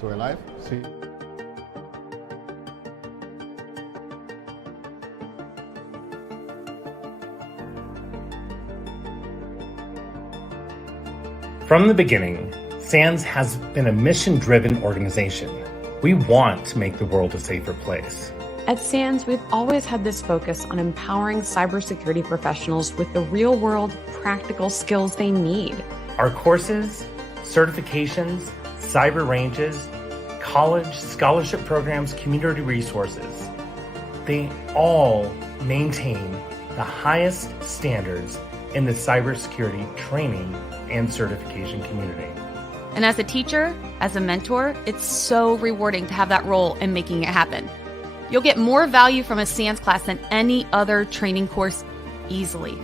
So we're live? See. From the beginning, SANS has been a mission-driven organization. We want to make the world a safer place. At SANS, we've always had this focus on empowering cybersecurity professionals with the real-world, practical skills they need. Our courses, certifications, cyber ranges, college, scholarship programs, community resources, they all maintain the highest standards in the cybersecurity training and certification community. And as a teacher, as a mentor, it's so rewarding to have that role in making it happen. You'll get more value from a SANS class than any other training course easily.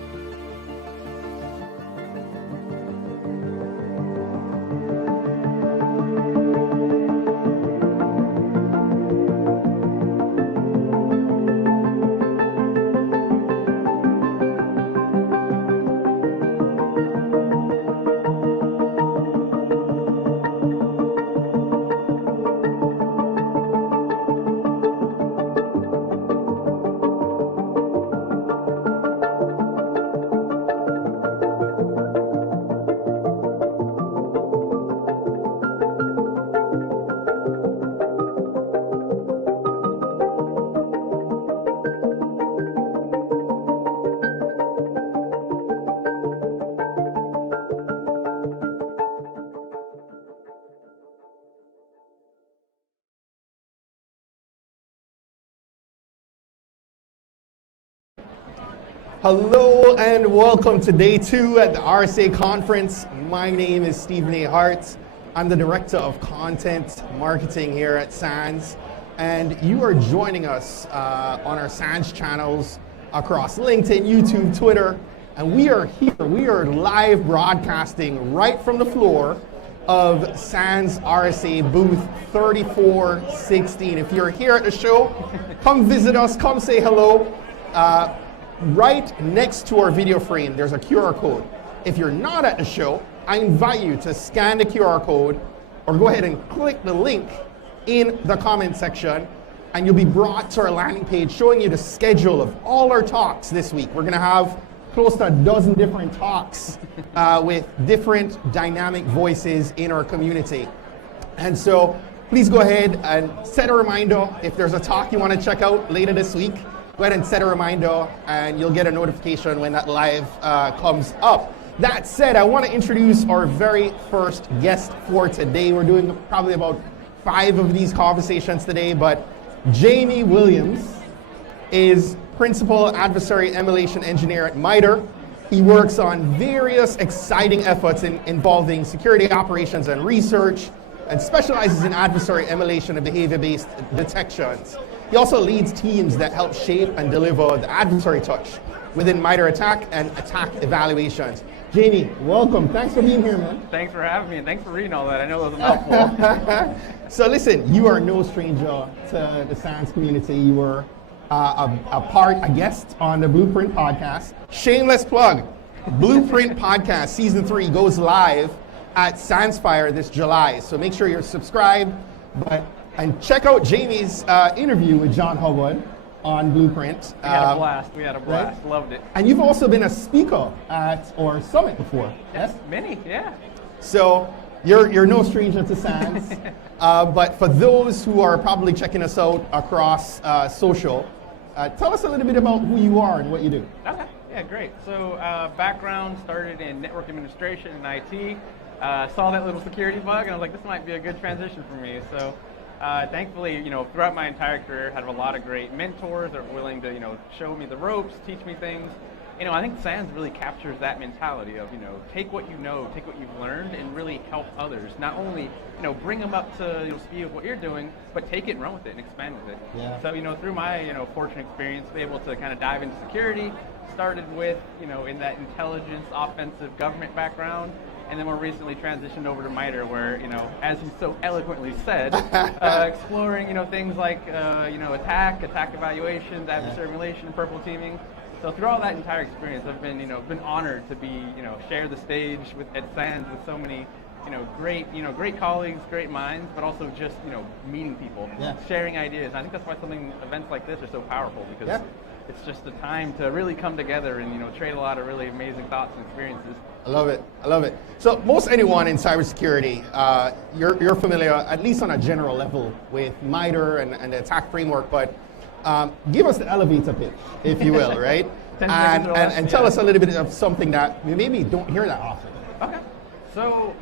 Hello and welcome to day 2 at the RSA Conference. My name is Stephen A. Hart. I'm the Director of Content Marketing here at SANS. And you are joining us on our SANS channels across LinkedIn, YouTube, Twitter. And we are here, we are live broadcasting right from the floor of SANS RSA booth 3416. If you're here at the show, come visit us, come say hello. Right next to our video frame, there's a QR code. If you're not at the show, I invite you to scan the QR code or go ahead and click the link in the comment section and you'll be brought to our landing page showing you the schedule of all our talks this week. We're going to have close to a dozen different talks with different dynamic voices in our community. And so please go ahead and set a reminder if there's a talk you want to check out later this week. Go ahead and set a reminder and you'll get a notification when that live comes up. That said, I want to introduce our very first guest for today. We're doing probably about 5 of these conversations today, but Jamie Williams is Principal Adversary Emulation Engineer at MITRE. He works on various exciting efforts involving security operations and research and specializes in adversary emulation and behavior-based detections. He also leads teams that help shape and deliver the adversary touch within MITRE ATT&CK and attack evaluations. Jamie, welcome. Thanks for being here, man. Thanks for having me, and thanks for reading all that. I know it was a mouthful. So listen, you are no stranger to the SANS community. You were a guest on the Blueprint podcast. Shameless plug. Blueprint podcast season 3 goes live at SANSfire this July. So make sure you're subscribed. And check out Jamie's interview with John Howard on Blueprint. We had a blast. Right? Loved it. And you've also been a speaker at our summit before. Yes, many, yeah. So you're no stranger to SANS. But for those who are probably checking us out across social, tell us a little bit about who you are and what you do. Okay, yeah, great. So background started in network administration and IT. Saw that little security bug and I was like, this might be a good transition for me. So thankfully, throughout my entire career, had a lot of great mentors that were willing to, show me the ropes, teach me things. I think SANS really captures that mentality of, take what you know, take what you've learned, and really help others. Not only, bring them up to speed with what you're doing, but take it and run with it and expand with it. Yeah. So, through my, fortunate experience, be able to kind of dive into security, started with, in that intelligence, offensive government background, and then more recently transitioned over to MITRE where, as you so eloquently said, exploring, things like, attack evaluations, adversary emulation, and purple teaming. So through all that entire experience, I've been, been honored to be, share the stage at SANS with so many great colleagues, great minds, but also just, meeting people, sharing ideas. I think that's why events like this are so powerful, because it's just a time to really come together and, trade a lot of really amazing thoughts and experiences. I love it. I love it. So most anyone in cybersecurity, you're familiar, at least on a general level, with MITRE and the attack framework, but give us the elevator pitch, if you will, right? and tell us a little bit of something that we maybe don't hear that often. Okay. So,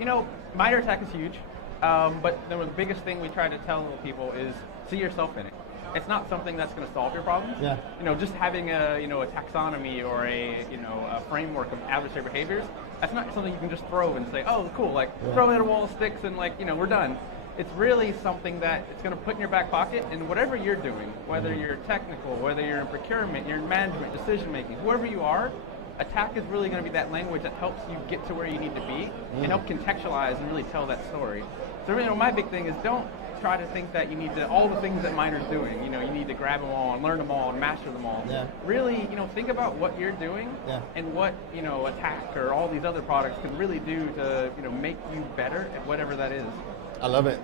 MITRE ATT&CK is huge, but the biggest thing we try to tell people is see yourself in it. It's not something that's going to solve your problems. Yeah. Just having a taxonomy or a framework of adversary behaviors, that's not something you can just throw and say, oh, cool, throw it at a wall of sticks and we're done. It's really something that it's going to put in your back pocket, and whatever you're doing, whether you're technical, whether you're in procurement, you're in management, decision making, whoever you are, attack is really going to be that language that helps you get to where you need to be and help contextualize and really tell that story. So my big thing is don't try to think that you need to, all the things that MITRE's doing, you need to grab them all and learn them all and master them all. Yeah. Really, think about what you're doing and what, attack or all these other products can really do to, make you better at whatever that is. I love it.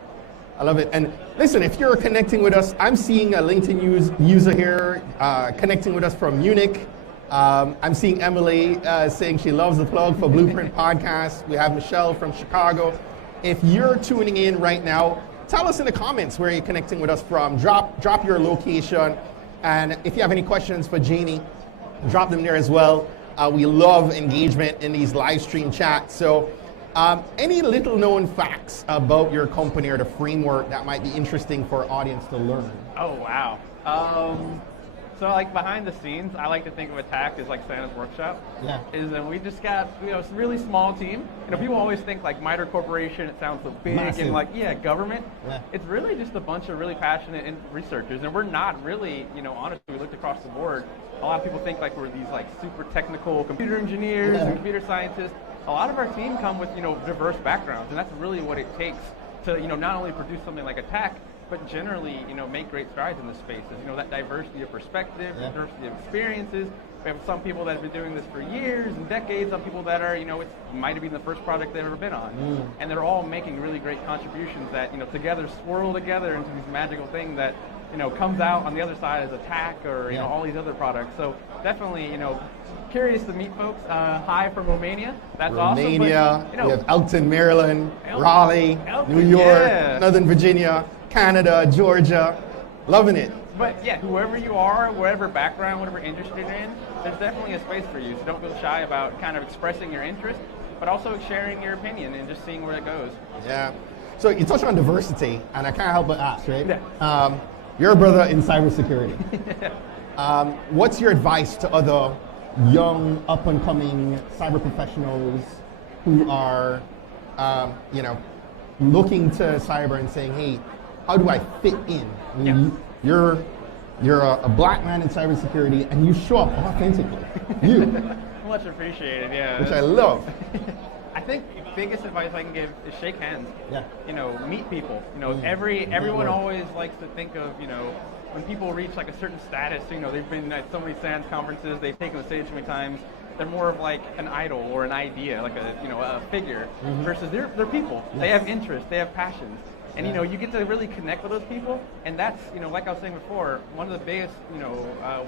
I love it. And listen, if you're connecting with us, I'm seeing a LinkedIn user here connecting with us from Munich. I'm seeing Emily saying she loves the plug for Blueprint Podcast. We have Michelle from Chicago. If you're tuning in right now, tell us in the comments where you're connecting with us from. Drop your location. And if you have any questions for Janie, drop them there as well. We love engagement in these live stream chats. So any little known facts about your company or the framework that might be interesting for our audience to learn? Oh, wow. So behind the scenes, I like to think of attack as like Santa's workshop. Yeah. We just got a really small team. People always think MITRE Corporation, it sounds so big. Massive. And government. Yeah. It's really just a bunch of really passionate researchers, and we're not really, honestly, we looked across the board. A lot of people think we're these super technical computer engineers and computer scientists. A lot of our team come with diverse backgrounds, and that's really what it takes to not only produce something like attack, but generally, make great strides in this space. Is, that diversity of perspective, diversity of experiences. We have some people that have been doing this for years and decades, some people that are, it might have been the first project they've ever been on. And they're all making really great contributions that, together swirl together into this magical thing that, comes out on the other side as attack or, all these other products. So definitely, curious to meet folks. Hi from Romania. That's Romania, awesome. But, we have Elton, Maryland, Raleigh, New York, Northern Virginia, Canada, Georgia. Loving it. But yeah, whoever you are, whatever background, whatever interest you're in, there's definitely a space for you. So don't feel shy about kind of expressing your interest, but also sharing your opinion and just seeing where it goes. Yeah. So you touched on diversity, and I can't help but ask, right? Yeah. You're a brother in cybersecurity. What's your advice to other young, up-and-coming cyber professionals who are, looking to cyber and saying, hey, how do I fit in? I mean, you're a black man in cybersecurity, and you show up authentically. Much appreciated, yeah. Which I love. I think the biggest advice I can give is shake hands. Yeah. Meet people. Everyone always likes to think of, when people reach a certain status, they've been at so many SANS conferences, they've taken the stage so many times, they're more of an idol or an idea, a figure, versus they're people. Yes. They have interests, they have passions. And you get to really connect with those people, and that's, like I was saying before, one of the biggest,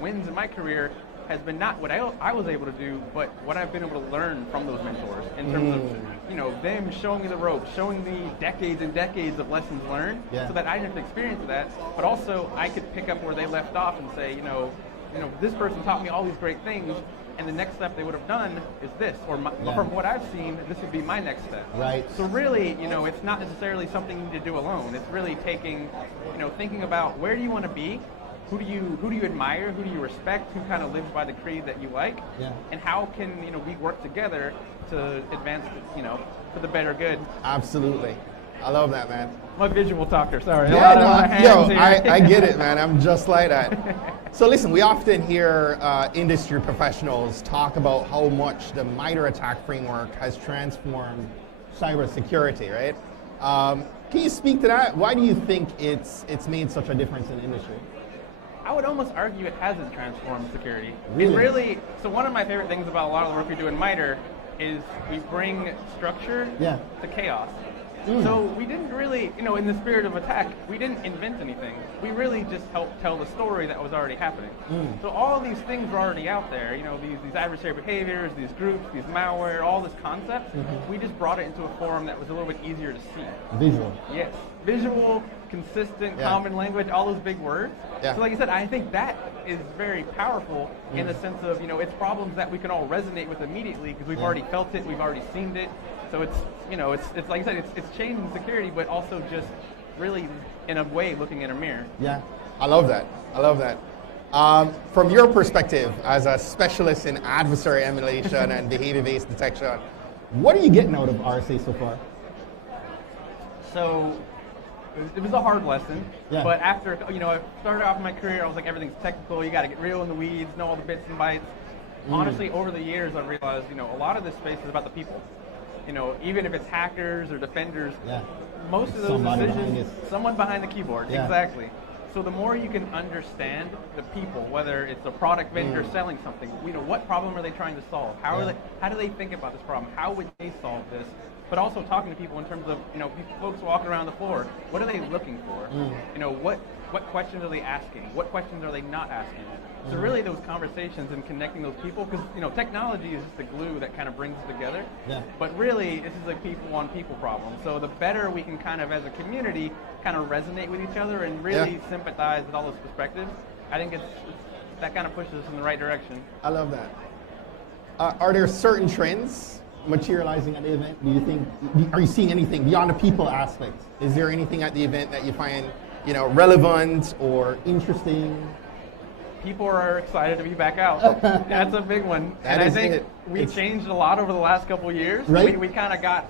wins in my career has been not what I was able to do, but what I've been able to learn from those mentors in terms of, them showing me the ropes, showing me decades and decades of lessons learned, so that I didn't have to experience that, but also I could pick up where they left off and say, this person taught me all these great things, and the next step they would have done is this, or from what I've seen, this would be my next step. Right. So really, it's not necessarily something you need to do alone. It's really taking, thinking about where do you want to be, who do you admire, who do you respect, who kind of lives by the creed that you like, and how can we work together to advance, for the better good. Absolutely. I love that, man. I'm a visual talker, sorry. I get it, man. I'm just like that. So listen, we often hear industry professionals talk about how much the MITRE ATT&CK Framework has transformed cybersecurity, right? Can you speak to that? Why do you think it's made such a difference in the industry? I would almost argue it hasn't transformed security. Really? So one of my favorite things about a lot of the work we do in MITRE is we bring structure Yeah. to chaos. So we didn't really, in the spirit of attack, we didn't invent anything. We really just helped tell the story that was already happening. So all of these things were already out there, these adversary behaviors, these groups, these malware, all this concept. We just brought it into a form that was a little bit easier to see. Visual. Yes. Visual, consistent, common language, all those big words. Yeah. So like I said, I think that is very powerful in the sense of, it's problems that we can all resonate with immediately because we've already felt it, we've already seen it. So it's, it's like I said, it's changing security, but also just really, in a way, looking in a mirror. Yeah, I love that. I love that. From your perspective as a specialist in adversary emulation and behavior-based detection, what are you getting out of RSA so far? So it was a hard lesson, Yeah. but after, I started off my career, I was like, everything's technical, you got to get real in the weeds, know all the bits and bytes. Honestly, over the years, I realized, a lot of this space is about the people. Even if it's hackers or defenders, most of those decisions, someone behind the keyboard, exactly. So the more you can understand the people, whether it's a product vendor selling something, what problem are they trying to solve? How do they think about this problem? How would they solve this? But also talking to people in terms of, folks walking around the floor, what are they looking for? What questions are they asking? What questions are they not asking? So really those conversations and connecting those people, because technology is just the glue that kind of brings us together. Yeah. But really, this is a people-on-people problem. So the better we can kind of, as a community, kind of resonate with each other and really sympathize with all those perspectives, I think that kind of pushes us in the right direction. I love that. Are there certain trends materializing at the event? Do you think, are you seeing anything beyond the people aspect? Is there anything at the event that you find, relevant or interesting? People are excited to be back out. That's a big one. And I think we've changed a lot over the last couple of years. Right? We kind of got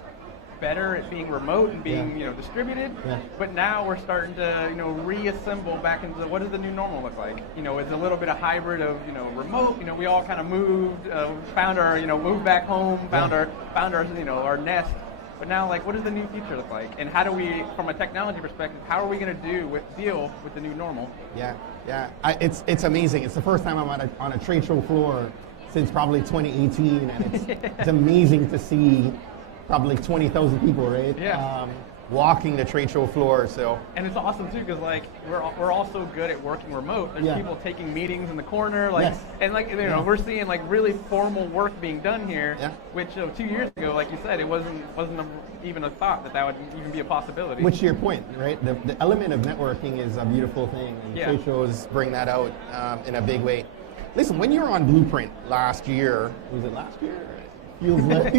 better at being remote and being distributed. Yeah. But now we're starting to reassemble back into what does the new normal look like? It's a little bit of hybrid of remote. We all kind of moved, found our moved back home, found our our nest. But now, like, what does the new future look like? And how do we, from a technology perspective, how are we going to deal with the new normal? Yeah, yeah. It's amazing. It's the first time I'm on a trade show floor since probably 2018, and it's amazing to see probably 20,000 people, right? Yeah. Walking the trade show floor. So. And it's awesome too, because like we're all so good at working remote. There's people taking meetings in the corner, like, and like we're seeing like really formal work being done here. Yeah. Which 2 years ago, like you said, it wasn't even a thought that would even be a possibility. Which, to your point, right? The element of networking is a beautiful thing, and trade shows bring that out in a big way. Listen, when you were on Blueprint last year, was it last year? Feels like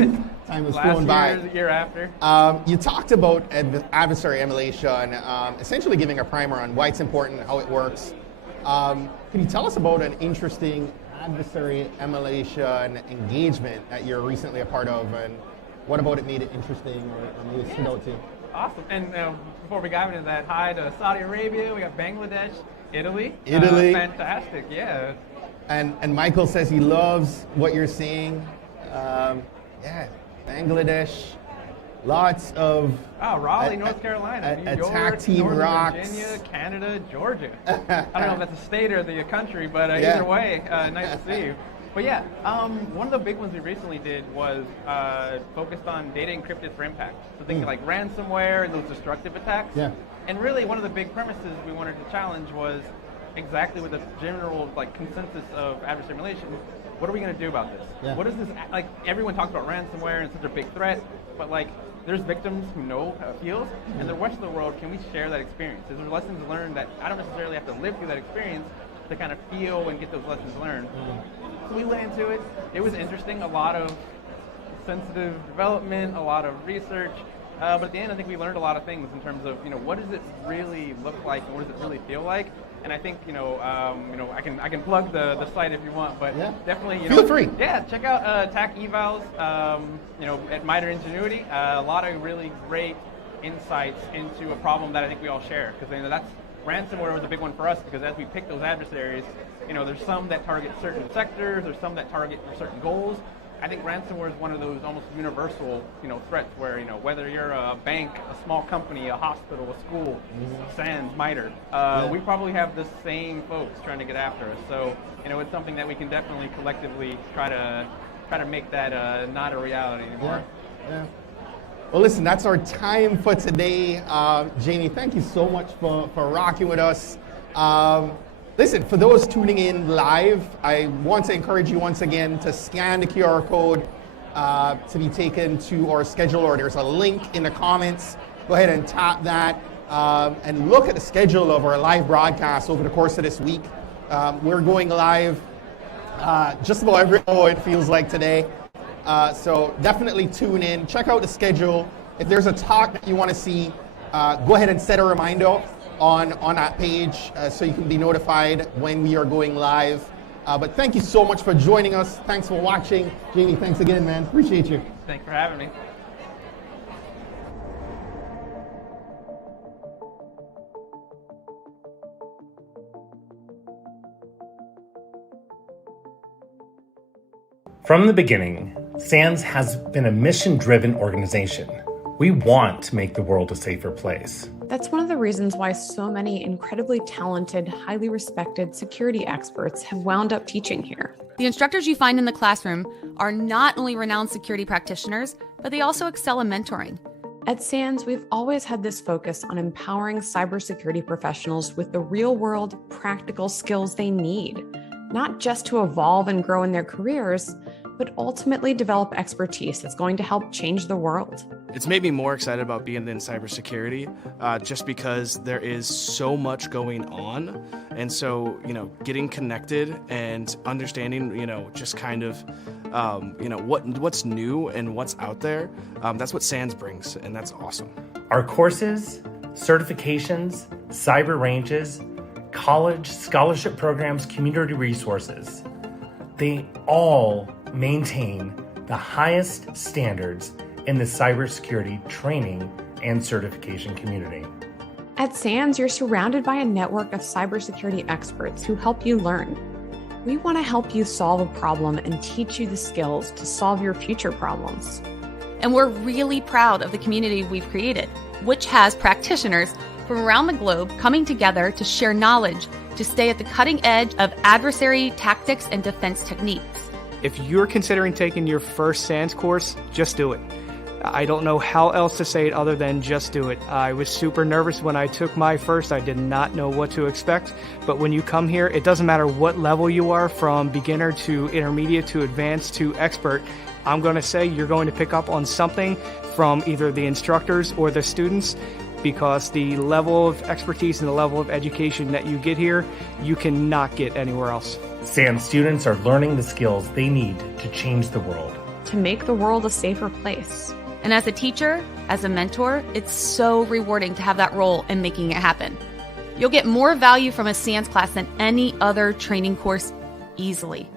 time has flown by. Last year, the year after. You talked about adversary emulation, essentially giving a primer on why it's important, how it works. Can you tell us about an interesting adversary emulation engagement that you're recently a part of, and what about it made it interesting or made it stood out to you? Awesome. And before we got into that, hi to Saudi Arabia, we got Bangladesh, Italy. Italy. Fantastic, yeah. And Michael says he loves what you're seeing. Bangladesh, lots of Raleigh, North Carolina, New York, attack team Northern rocks. Virginia, Canada, Georgia. I don't know if that's a state or the country, but either way, nice to see you. But yeah, one of the big ones we recently did was focused on data encrypted for impact. So things like ransomware and those destructive attacks. Yeah. And really, one of the big premises we wanted to challenge was exactly with the general consensus of adversary emulation. What are we going to do about this? Yeah. What is this, everyone talks about ransomware and such a big threat, but there's victims who know how it feels, and the rest of the world, can we share that experience? Is there lessons learned that I don't necessarily have to live through that experience to kind of feel and get those lessons learned? So we went into it. It was interesting, a lot of sensitive development, a lot of research, but at the end I think we learned a lot of things in terms of, what does it really look like and what does it really feel like? And I think I can plug the site if you want, but definitely feel free. Yeah, check out attack evals. At MITRE Ingenuity, a lot of really great insights into a problem that I think we all share. Because that's ransomware was a big one for us, because as we pick those adversaries, there's some that target certain sectors, there's some that target certain goals. I think ransomware is one of those almost universal, threats where, whether you're a bank, a small company, a hospital, a school, SANS, MITRE, we probably have the same folks trying to get after us. So, it's something that we can definitely collectively try to try to make that not a reality anymore. Yeah. Well, listen, that's our time for today. Jamie, thank you so much for rocking with us. Listen, for those tuning in live, I want to encourage you once again to scan the QR code to be taken to our schedule, or there's a link in the comments. Go ahead and tap that and look at the schedule of our live broadcast over the course of this week. We're going live just about every hour, it feels like today. So definitely tune in, check out the schedule. If there's a talk that you want to see, go ahead and set a reminder on that page so you can be notified when we are going live. But thank you so much for joining us. Thanks for watching. Jamie, thanks again, man. Appreciate you. Thanks for having me. From the beginning, SANS has been a mission-driven organization. We want to make the world a safer place. That's one of the reasons why so many incredibly talented, highly respected security experts have wound up teaching here. The instructors you find in the classroom are not only renowned security practitioners, but they also excel in mentoring. At SANS, we've always had this focus on empowering cybersecurity professionals with the real-world, practical skills they need, not just to evolve and grow in their careers, but ultimately develop expertise that's going to help change the world. It's made me more excited about being in cybersecurity just because there is so much going on. And so, getting connected and understanding, just kind of, what's new and what's out there, that's what SANS brings, and that's awesome. Our courses, certifications, cyber ranges, college, scholarship programs, community resources, they all maintain the highest standards in the cybersecurity training and certification community. At SANS, you're surrounded by a network of cybersecurity experts who help you learn. We want to help you solve a problem and teach you the skills to solve your future problems. And we're really proud of the community we've created, which has practitioners from around the globe coming together to share knowledge to stay at the cutting edge of adversary tactics and defense techniques. If you're considering taking your first SANS course, just do it. I don't know how else to say it other than just do it. I was super nervous when I took my first. I did not know what to expect. But when you come here, it doesn't matter what level you are, from beginner to intermediate to advanced to expert. I'm going to say you're going to pick up on something from either the instructors or the students, because the level of expertise and the level of education that you get here, you cannot get anywhere else. SANS students are learning the skills they need to change the world. To make the world a safer place. And as a teacher, as a mentor, it's so rewarding to have that role in making it happen. You'll get more value from a SANS class than any other training course easily.